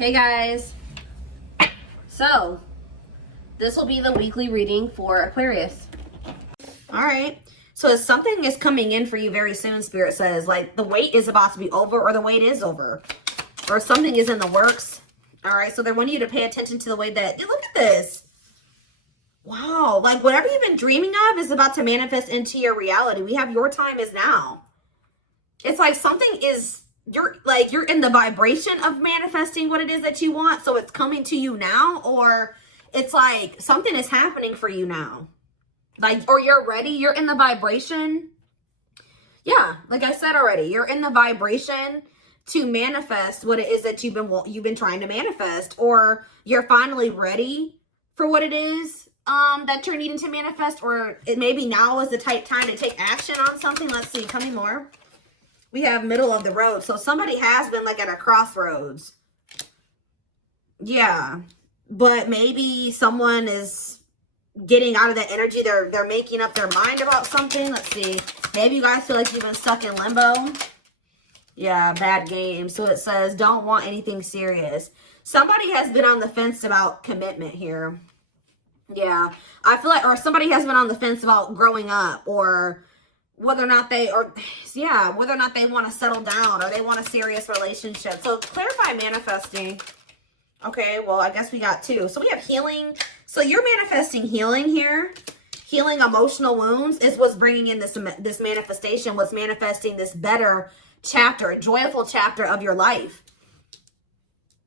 Hey guys, so this will be the weekly reading for Aquarius. All right, so something is coming in for you very soon, Spirit says. Like the wait is about to be over, or the wait is over, or something is in the works. All right, so they want you to pay attention to the way that, look at this. Wow, like whatever you've been dreaming of is about to manifest into your reality. We have your time is now. It's like something is, you're in the vibration of manifesting what it is that you want. So it's coming to you now, or it's like something is happening for you now. Like, or you're ready. You're in the vibration. Yeah. Like I said already, you're in the vibration to manifest what it is that you've been trying to manifest, or you're finally ready for what it is that you're needing to manifest, or it maybe now is the time to take action on something. Let's see. Tell me more. We have middle of the road. So somebody has been like at a crossroads. Yeah. But maybe someone is getting out of that energy. They're making up their mind about something. Let's see. Maybe you guys feel like you've been stuck in limbo. Yeah, bad game. So it says, don't want anything serious. Somebody has been on the fence about commitment here. Yeah. I feel like, or somebody has been on the fence about growing up, or whether or not they want to settle down, or they want a serious relationship. So clarify manifesting. Okay, well, I guess we got two. So we have healing. So you're manifesting healing here. Healing emotional wounds is what's bringing in this manifestation, what's manifesting this better chapter, a joyful chapter of your life.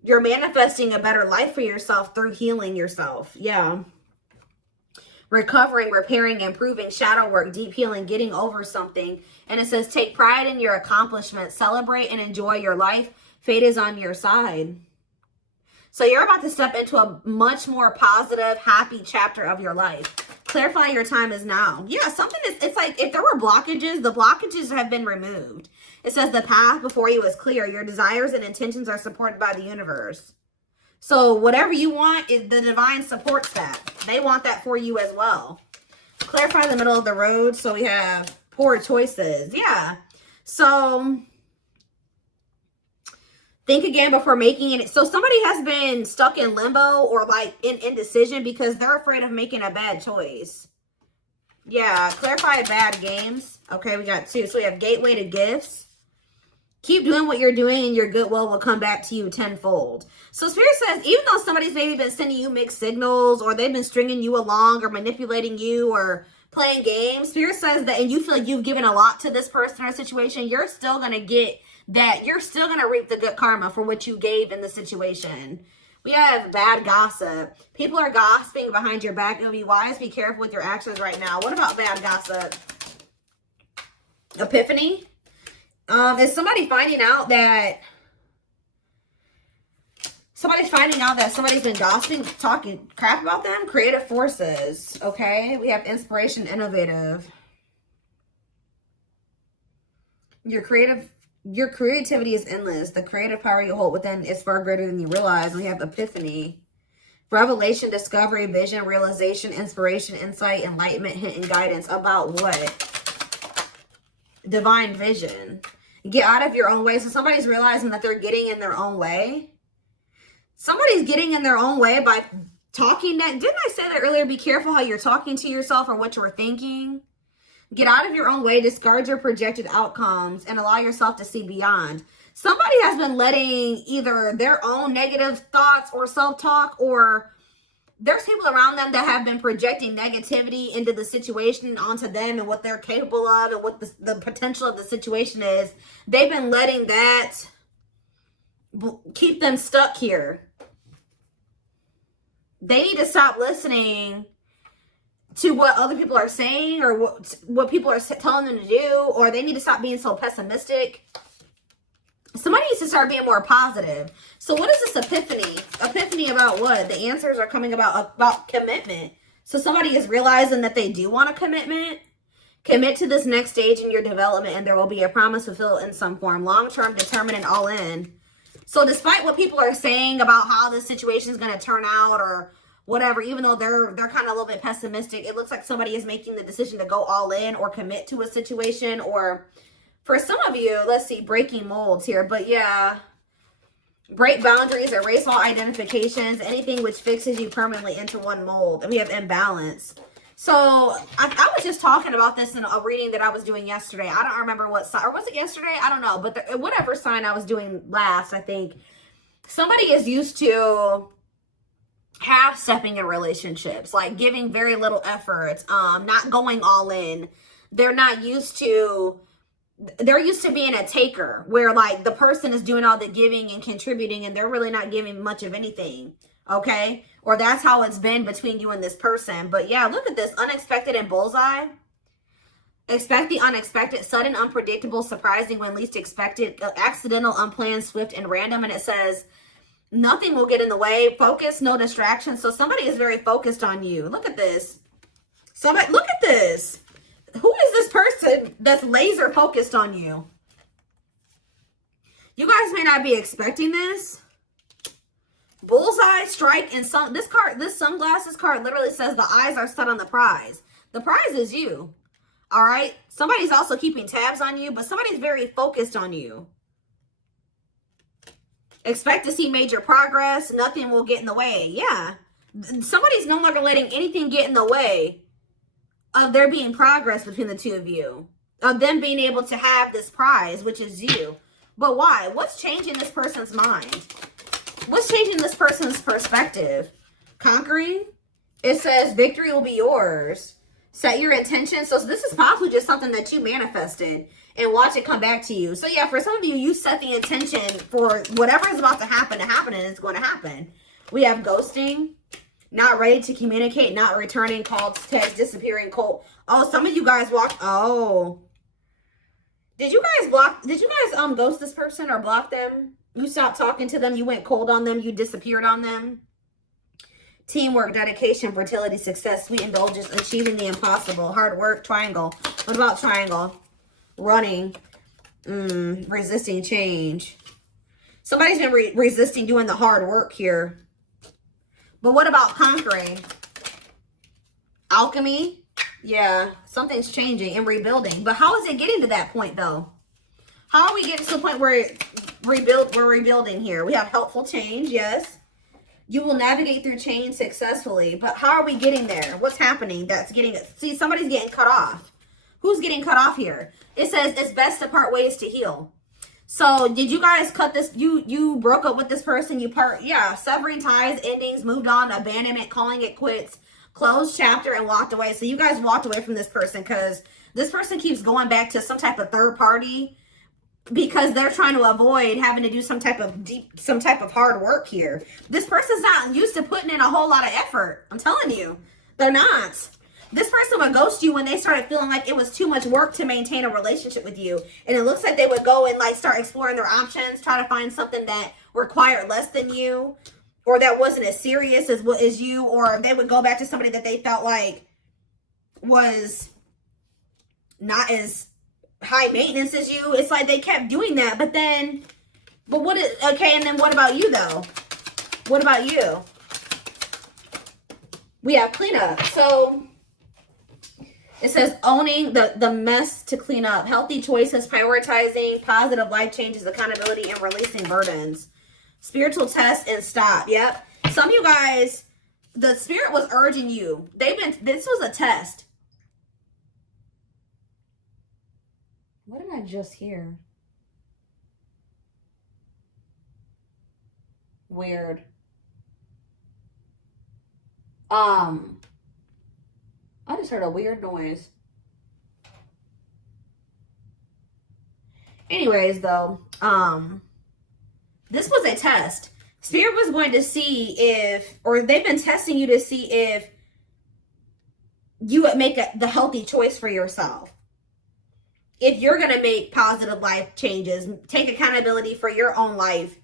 You're manifesting a better life for yourself through healing yourself. Yeah. Recovering, repairing, improving, shadow work, deep healing, getting over something. And it says, take pride in your accomplishments, celebrate and enjoy your life. Fate is on your side. So you're about to step into a much more positive, happy chapter of your life. Clarify your time is now. Yeah, something is, it's like if there were blockages, the blockages have been removed. It says the path before you is clear. Your desires and intentions are supported by the universe. So whatever you want, the divine supports that. They want that for you as well. Clarify the middle of the road. So we have poor choices. Yeah. So think again before making it. So somebody has been stuck in limbo, or like in indecision because they're afraid of making a bad choice. Yeah. Clarify bad games. Okay, we got two. So we have gateway to gifts. Keep doing what you're doing and your goodwill will come back to you tenfold. So Spirit says, even though somebody's maybe been sending you mixed signals, or they've been stringing you along, or manipulating you, or playing games, Spirit says that, and you feel like you've given a lot to this person or situation, you're still going to get that. You're still going to reap the good karma for what you gave in the situation. We have bad gossip. People are gossiping behind your back. It'll be wise. Be careful with your actions right now. What about bad gossip? Epiphany. Is somebody finding out that somebody's been gossiping, talking crap about them? Creative forces. Okay, we have inspiration, innovative. Your creativity is endless. The creative power you hold within is far greater than you realize. We have epiphany, revelation, discovery, vision, realization, inspiration, insight, enlightenment, hint, and guidance. About what? Divine vision. Get out of your own way. So somebody's realizing that they're getting in their own way. Somebody's getting in their own way by talking that. Didn't I say that earlier? Be careful how you're talking to yourself or what you're thinking. Get out of your own way. Discard your projected outcomes and allow yourself to see beyond. Somebody has been letting either their own negative thoughts or self-talk, or there's people around them that have been projecting negativity into the situation, onto them and what they're capable of and what the potential of the situation is. They've been letting that keep them stuck here. They need to stop listening to what other people are saying, or what people are telling them to do, or they need to stop being so pessimistic. Somebody needs to start being more positive. So what is this epiphany? Epiphany about what? The answers are coming about commitment. So somebody is realizing that they do want a commitment. Commit to this next stage in your development, and there will be a promise fulfilled in some form. Long-term, determined, and all in. So despite what people are saying about how this situation is going to turn out, or whatever, even though they're kind of a little bit pessimistic, it looks like somebody is making the decision to go all in or commit to a situation. Or for some of you, let's see, breaking molds here. But yeah, Break boundaries, erase all identifications, anything which fixes you permanently into one mold. And we have imbalance. So I was just talking about this in a reading that I was doing yesterday. I don't remember what sign, or was it yesterday? I don't know. But whatever sign I was doing last, I think somebody is used to half-stepping in relationships, like giving very little effort, not going all in. They're not used to, they're used to being a taker, where like the person is doing all the giving and contributing and they're really not giving much of anything. Okay? Or that's how it's been between you and this person. But yeah, look at this. Unexpected and bullseye. Expect the unexpected, sudden, unpredictable, surprising when least expected, accidental, unplanned, swift, and random. And it says, nothing will get in the way. Focus, no distractions. So somebody is very focused on you. Look at this. Somebody, look at this. Who is this person that's laser focused on you? You guys may not be expecting this. Bullseye, strike, and this sunglasses card literally says the eyes are set on the prize. The prize is you. All right? Somebody's also keeping tabs on you, but somebody's very focused on you. Expect to see major progress. Nothing will get in the way. Yeah. Somebody's no longer letting anything get in the way of there being progress between the two of you. Of them being able to have this prize, which is you. But why? What's changing this person's mind? What's changing this person's perspective? Conquering? It says victory will be yours. Set your intention. So this is possibly just something that you manifested and watch it come back to you. So yeah, for some of you, you set the intention for whatever is about to happen, and it's going to happen. We have ghosting, not ready to communicate, not returning calls, text, disappearing, cold. Oh, some of you guys walked. Oh, did you guys ghost this person or block them? You stopped talking to them. You went cold on them. You disappeared on them. Teamwork, dedication, fertility, success, sweet indulgence, achieving the impossible, hard work, triangle. What about triangle? Running, resisting change. Somebody's been resisting doing the hard work here. But what about conquering? Alchemy. Yeah, something's changing and rebuilding. But how is it getting to that point, though? How are we getting to the point where we're rebuilding here? We have helpful change, yes. You will navigate through change successfully. But how are we getting there? What's happening that's getting it? See, somebody's getting cut off. Who's getting cut off here? It says it's best to part ways to heal. So did you guys cut this? You broke up with this person. Yeah, severing ties, endings, moved on, abandonment, calling it quits, closed chapter, and walked away. So you guys walked away from this person because this person keeps going back to some type of third party because they're trying to avoid having to do some type of hard work here. This person's not used to putting in a whole lot of effort. I'm telling you, they're not. This person would ghost you when they started feeling like it was too much work to maintain a relationship with you. And it looks like they would go and like start exploring their options, try to find something that required less than you, or that wasn't as serious as you, or they would go back to somebody that they felt like was not as high maintenance as you. It's like they kept doing that, but then and then what about you though? What about you? We have cleanup. So it says owning the mess to clean up, healthy choices, prioritizing, positive life changes, accountability, and releasing burdens. Spiritual test and stop. Yep. Some of you guys, the spirit was urging you. This was a test. What did I just hear? Weird. I just heard a weird noise. Anyways, though, this was a test. Spirit was going to see they've been testing you to see if you would make the healthy choice for yourself. If you're going to make positive life changes, take accountability for your own life.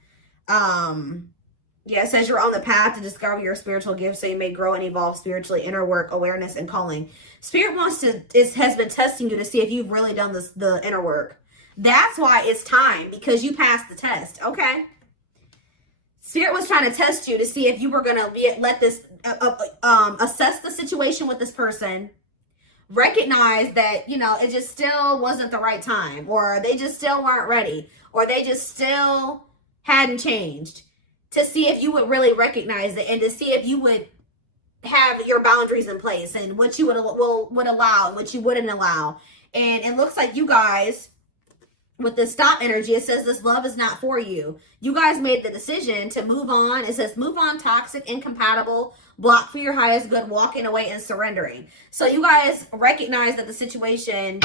Yeah, it says you're on the path to discover your spiritual gifts so you may grow and evolve spiritually, inner work, awareness, and calling. Spirit has been testing you to see if you've really done the inner work. That's why it's time, because you passed the test, okay? Spirit was trying to test you to see if you were going to assess the situation with this person, recognize that, it just still wasn't the right time, or they just still weren't ready, or they just still hadn't changed, to see if you would really recognize it, and to see if you would have your boundaries in place, and what you would allow and what you wouldn't allow. And it looks like you guys, with the stop energy, it says this love is not for you. You guys made the decision to move on. It says move on, toxic, incompatible, block for your highest good, walking away and surrendering. So you guys recognize that the situation,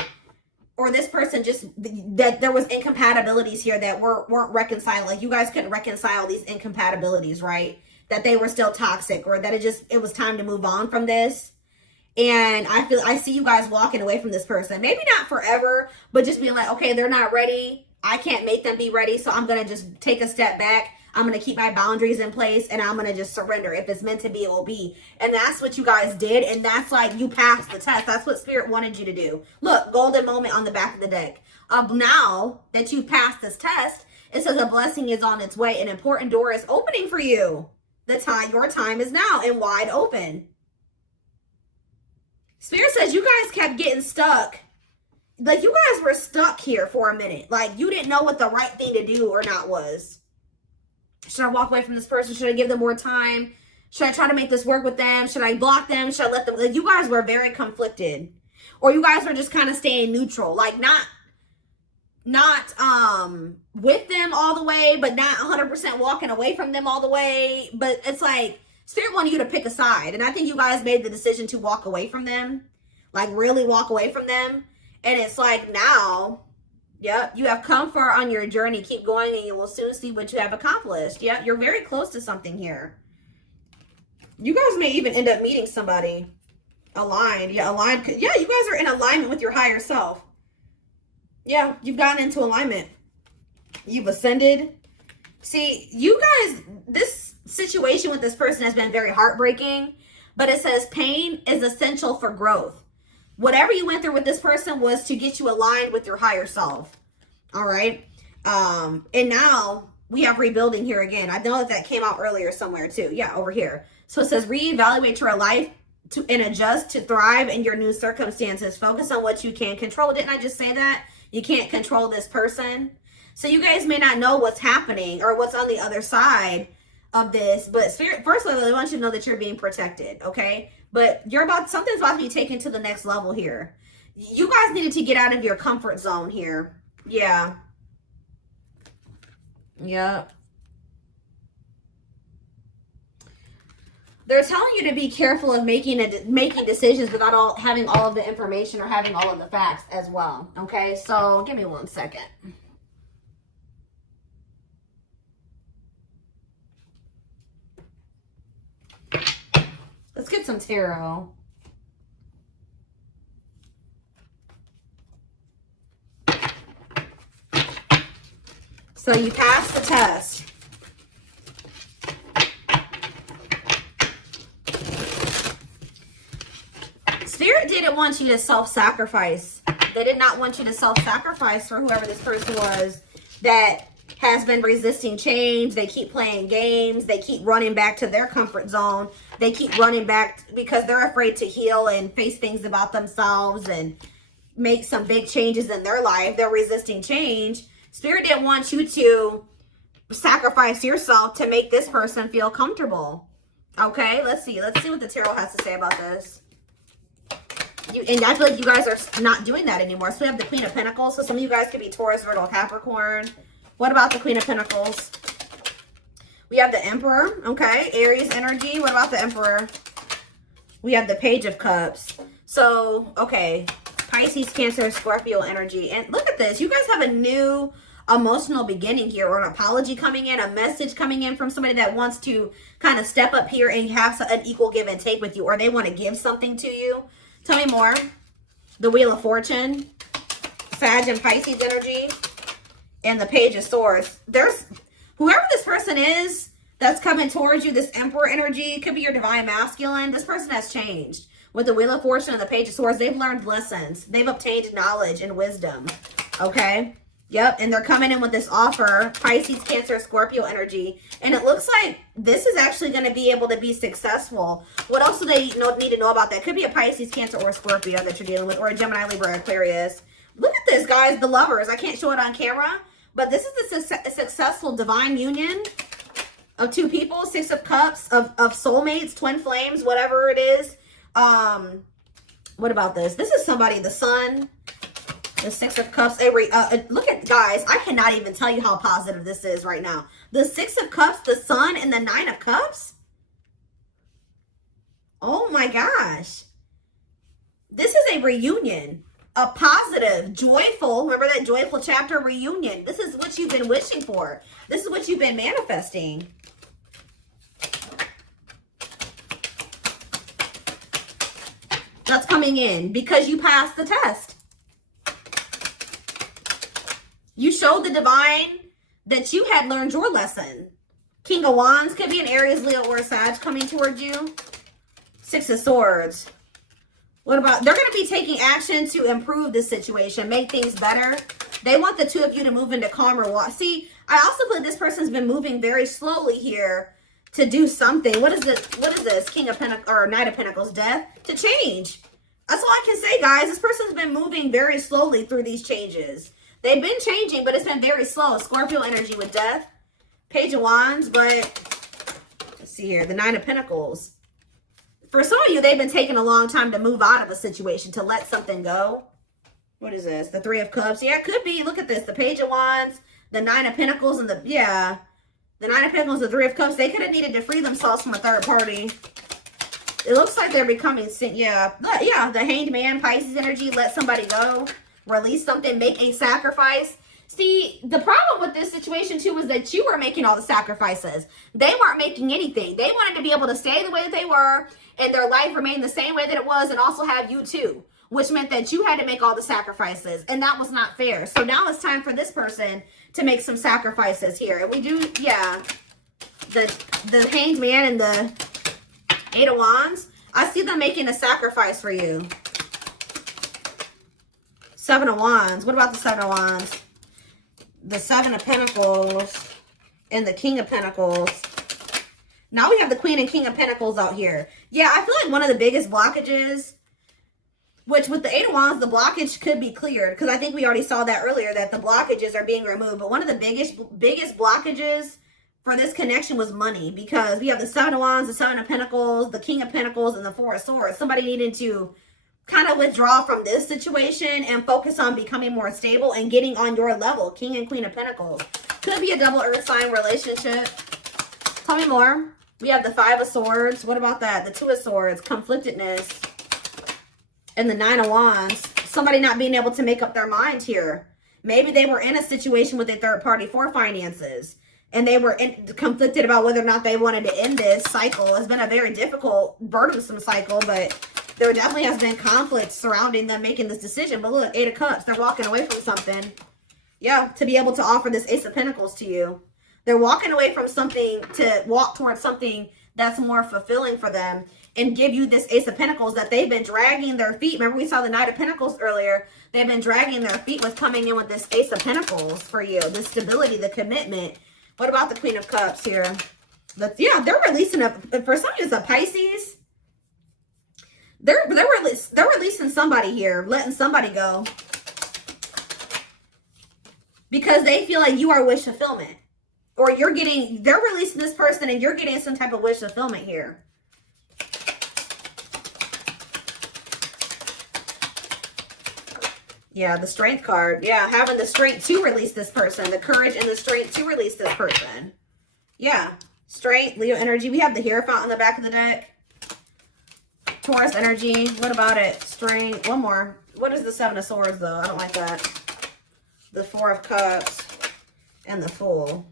or this person, just that there was incompatibilities here that weren't reconciled. Like you guys couldn't reconcile these incompatibilities, right? That they were still toxic, or that it was time to move on from this. And I see you guys walking away from this person. Maybe not forever, but just being like, okay, they're not ready. I can't make them be ready. So I'm going to just take a step back. I'm going to keep my boundaries in place, and I'm going to just surrender. If it's meant to be, it will be. And that's what you guys did. And that's like, you passed the test. That's what Spirit wanted you to do. Look, golden moment on the back of the deck. Now that you've passed this test, it says a blessing is on its way. An important door is opening for you. Your time is now and wide open. Spirit says you guys kept getting stuck. Like you guys were stuck here for a minute. Like you didn't know what the right thing to do or not was. Should I walk away from this person? Should I give them more time? Should I try to make this work with them? Should I block them? Should I let them? Like, you guys were very conflicted. Or you guys were just kind of staying neutral. Like not with them all the way, but not 100% walking away from them all the way. But it's like Spirit wanted you to pick a side. And I think you guys made the decision to walk away from them. Like really walk away from them. And it's like now, yep, you have come far on your journey. Keep going and you will soon see what you have accomplished. Yep, you're very close to something here. You guys may even end up meeting somebody aligned. Yeah, aligned. Yeah, you guys are in alignment with your higher self. Yeah, you've gotten into alignment. You've ascended. See, you guys, this situation with this person has been very heartbreaking, but it says pain is essential for growth. Whatever you went through with this person was to get you aligned with your higher self. All right. And now we have rebuilding here again. I know that came out earlier somewhere too. Yeah, over here. So it says reevaluate your life and adjust to thrive in your new circumstances. Focus on what you can control. Didn't I just say that? You can't control this person. So you guys may not know what's happening or what's on the other side of this, but Spirit, first of all, I want you to know that you're being protected, okay? But something's about to be taken to the next level here. You guys needed to get out of your comfort zone here. Yeah. Yep. They're telling you to be careful of making decisions without having all of the information or having all of the facts as well. Okay, so give me 1 second. Let's get some tarot. So you passed the test. Spirit didn't want you to self-sacrifice. They did not want you to self-sacrifice for whoever this person was that has been resisting change. They keep playing games. They keep running back to their comfort zone. They keep running back because they're afraid to heal and face things about themselves and make some big changes in their life. They're resisting change. Spirit didn't want you to sacrifice yourself to make this person feel comfortable. Okay, let's see. Let's see what the tarot has to say about this. And I feel like you guys are not doing that anymore. So we have the Queen of Pentacles. So some of you guys could be Taurus, Virgo, Capricorn. What about the Queen of Pentacles? We have the Emperor. Okay, Aries energy. What about the Emperor? We have the Page of Cups. So, okay, Pisces, Cancer, Scorpio energy. And look at this. You guys have a new emotional beginning here, or an apology coming in, a message coming in from somebody that wants to kind of step up here and have an equal give and take with you, or they want to give something to you. Tell me more. The Wheel of Fortune, Sag and Pisces energy, and the Page of Swords. There's whoever this person is that's coming towards you, this Emperor energy, could be your divine masculine. This person has changed. With the Wheel of Fortune and the Page of Swords, they've learned lessons. They've obtained knowledge and wisdom. Okay? Yep, and they're coming in with this offer, Pisces, Cancer, Scorpio energy. And it looks like this is actually going to be able to be successful. What else do they need to know about that? Could be a Pisces, Cancer, or Scorpio that you're dealing with, or a Gemini, Libra, Aquarius. Look at this, guys, the Lovers. I can't show it on camera, But this is a successful divine union of two people, 6 of Cups, of soulmates, twin flames, whatever it is. What about this? This is somebody, the Sun, the 6 of Cups. Look at, guys, I cannot even tell you how positive this is right now. The 6 of Cups, the Sun, and the 9 of Cups. Oh my gosh. This is a reunion. A positive, joyful, remember that joyful chapter, reunion. This is what you've been wishing for. This is what you've been manifesting. That's coming in because you passed the test. You showed the divine that you had learned your lesson. King of Wands could be an Aries, Leo, or a Sag coming towards you. 6 of Swords. What about, they're going to be taking action to improve this situation, make things better. They want the two of you to move into calmer water. See, I also feel like this person's been moving very slowly here to do something. What is this? What is this? King of Pentacles, or Knight of Pentacles, death, to change. That's all I can say, guys. This person's been moving very slowly through these changes. They've been changing, but it's been very slow. Scorpio energy with death. Page of Wands, but let's see here. The 9 of Pentacles. For some of you, they've been taking a long time to move out of a situation, to let something go. What is this? The 3 of Cups. Yeah, it could be. Look at this. The Page of Wands, the 9 of Pentacles, and the 9 of Pentacles, the 3 of Cups. They could have needed to free themselves from a third party. It looks like they're becoming, yeah, the Hanged Man, Pisces energy. Let somebody go. Release something. Make a sacrifice. See, the problem with this situation, too, is that you were making all the sacrifices. They weren't making anything. They wanted to be able to stay the way that they were and their life remain the same way that it was, and also have you, too, which meant that you had to make all the sacrifices, and that was not fair. So now it's time for this person to make some sacrifices here. And we do, yeah, the Hanged Man and the 8 of Wands. I see them making a sacrifice for you. 7 of Wands. What about the 7 of Wands? The 7 of Pentacles and the King of Pentacles. Now we have the Queen and King of Pentacles out here. Yeah, I feel like one of the biggest blockages, which with the 8 of Wands, the blockage could be cleared, because I think we already saw that earlier, that the blockages are being removed. But one of the biggest blockages for this connection was money, because we have the 7 of Wands, the 7 of Pentacles, the King of Pentacles, and the 4 of Swords. Somebody needed to kind of withdraw from this situation and focus on becoming more stable and getting on your level. King and Queen of Pentacles. Could be a double earth sign relationship. Tell me more. We have the 5 of Swords. What about that? The 2 of Swords. Conflictedness. And the 9 of Wands. Somebody not being able to make up their mind here. Maybe they were in a situation with a third party for finances, and they were conflicted about whether or not they wanted to end this cycle. It's been a very difficult, burdensome cycle, but there definitely has been conflict surrounding them making this decision. But look, 8 of Cups. They're walking away from something. Yeah, to be able to offer this Ace of Pentacles to you. They're walking away from something to walk towards something that's more fulfilling for them and give you this Ace of Pentacles that they've been dragging their feet. Remember, we saw the Knight of Pentacles earlier. They've been dragging their feet with coming in with this Ace of Pentacles for you. The stability, the commitment. What about the Queen of Cups here? Yeah, they're releasing for some of you, it's a Pisces. They're releasing somebody here, letting somebody go, because they feel like you are wish fulfillment, or they're releasing this person and you're getting some type of wish fulfillment here. Yeah, the Strength card. Yeah, having the strength to release this person, the courage and the strength to release this person. Yeah, Strength, Leo energy. We have the Hierophant on the back of the deck. Taurus energy. What about it? Strength. One more. What is the 7 of Swords, though? I don't like that. The 4 of Cups and the Fool.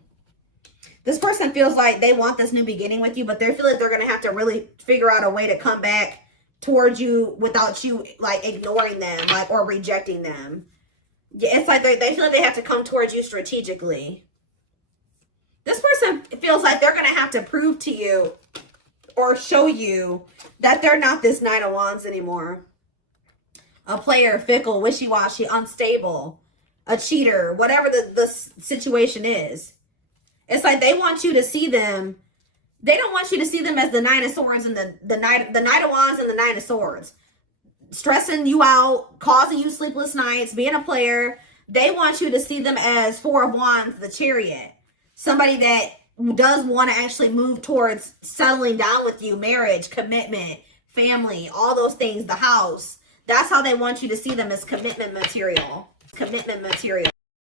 This person feels like they want this new beginning with you, but they feel like they're going to have to really figure out a way to come back towards you without you, like, ignoring them, like, or rejecting them. Yeah, it's like they feel like they have to come towards you strategically. This person feels like they're going to have to prove to you or show you that they're not this 9 of Wands anymore. A player, fickle, wishy-washy, unstable, a cheater, whatever the situation is. It's like they want you to see them. They don't want you to see them as the 9 of Swords and the Knight of Wands and the 9 of Swords. Stressing you out, causing you sleepless nights, being a player. they want you to see them as Four of Wands, the Chariot. Somebody that does want to actually move towards settling down with you, marriage, commitment, family, all those things, the house. That's how they want you to see them, as commitment material. Commitment material.